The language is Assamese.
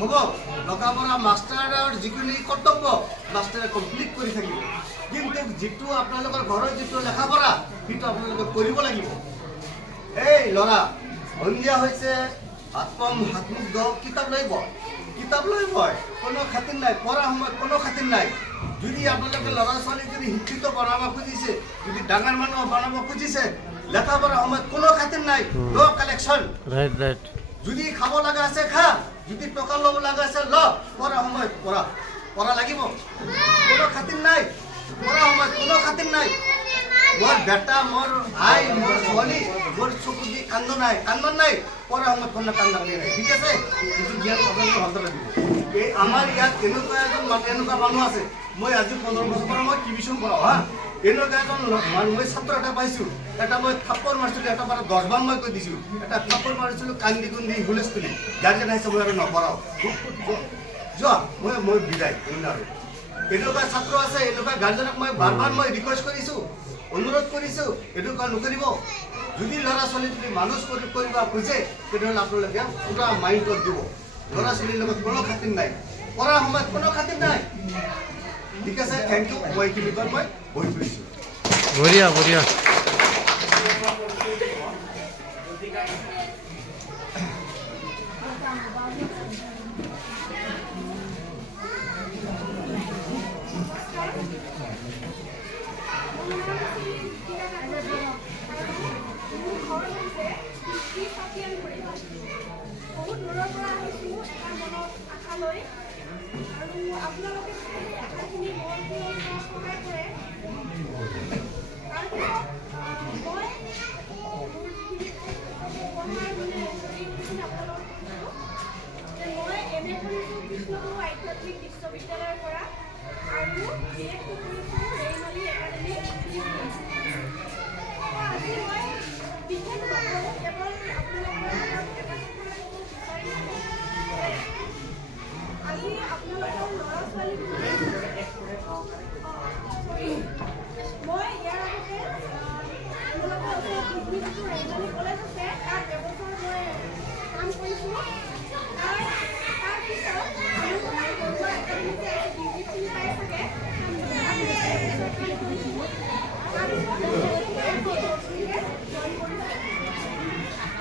হ'ব লগাপৰা মাষ্টাৰৰ যিখিনি কৰ্তব্য মাষ্টাৰে কমপ্লিট কৰি থাকিব কিন্তু যিটো আপোনালোকৰ ঘৰৰ যিটো লেখা পঢ়া সেইটো আপোনালোকে কৰিব লাগিব এই ল'ৰা সন্ধিয়া হৈছে হাতমুখ ধোৱা কিতাপ লৈ বয় কোনো খাতিৰ নাই পঢ়া সময়ত কোনো খাতিৰ নাই যদি আপোনালোকে ল'ৰা ছোৱালী যদি শিক্ষিত বনাব খুজিছে যদি ডাঙৰ মানুহ বনাব খুজিছে লেখা পঢ়া সময়ত কোনো খাতিৰ নাই ল কালেকশ্যন ৰাইট যদি খাব লগা আছে খা যদি টকা ল'ব লগা আছে ল পঢ়া সময়ত পঢ়া লাগিব কোনো খাতিৰ নাই পঢ়া সময়ত কোনো খাতিৰ নাই মোৰ বেটা মোৰ ভাই মোৰ ছোৱালী মোৰ চকু দি কান্দন নাই পঢ়া সময়ত কোনো কান্দন নাই ঠিক আছে কিন্তু জ্ঞান আপোনালোকে ভালদৰে দিব এই আমাৰ ইয়াত এনেকুৱা মানুহ আছে মই আজি 15 বছৰ পৰা মই টিউশ্যন পঢ়াওঁ হা এনেকুৱা এজন মই ছাত্ৰ এটা পাইছোঁ এটা মই থাপ্পৰ মাৰিছিলোঁ এটা পৰা 10 বাৰ মই কৈ দিছোঁ এটা থাপ্পৰ মাৰিছিলোঁ কান্দি কুন্দি হুলস্থুলি গাৰ্জেন আহিছে মই আৰু নপঢ়াওঁ যোৱা মই বিদায় এনেকুৱা ছাত্ৰ আছে এনেকুৱা গাৰ্জেনক মই বাৰ মই ৰিকুৱেষ্ট কৰিছোঁ অনুৰোধ কৰিছোঁ এনেকুৱা নকৰিব যদি ল'ৰা ছোৱালী যদি মানুহ কৰিব খোজে তেতিয়াহ'লে আপোনালোকে পুৰা মাইণ্ডত দিব ল'ৰা ছোৱালীৰ লগত কোনো খাতিৰ নাই পঢ়াৰ সময়ত কোনো খাতিৰ নাই ঠিক আছে থেংক ইউ মই এইখিনি মই বহি ফুৰিছোঁ বঢ়িয়া বহুত দূৰৰ পৰা আহিছোঁ এটা মনত আশা লৈ আৰু আপোনালোকে এই আশাখিনি মোৰ সহায় কৰে তাৰপিছত মই মোৰ যিখিনি পঢ়াৰ যিখিনি আপোনালোকক কৈছোঁ যে মই MA কৰিছোঁ কৃষ্ণগুৰু আধ্যাত্মিক বিশ্ববিদ্যালয়ৰ পৰা আৰু BEdটো কৰিছোঁ ৰেইমালী একাডেমী আজি মই বিশেষ নকৰোঁ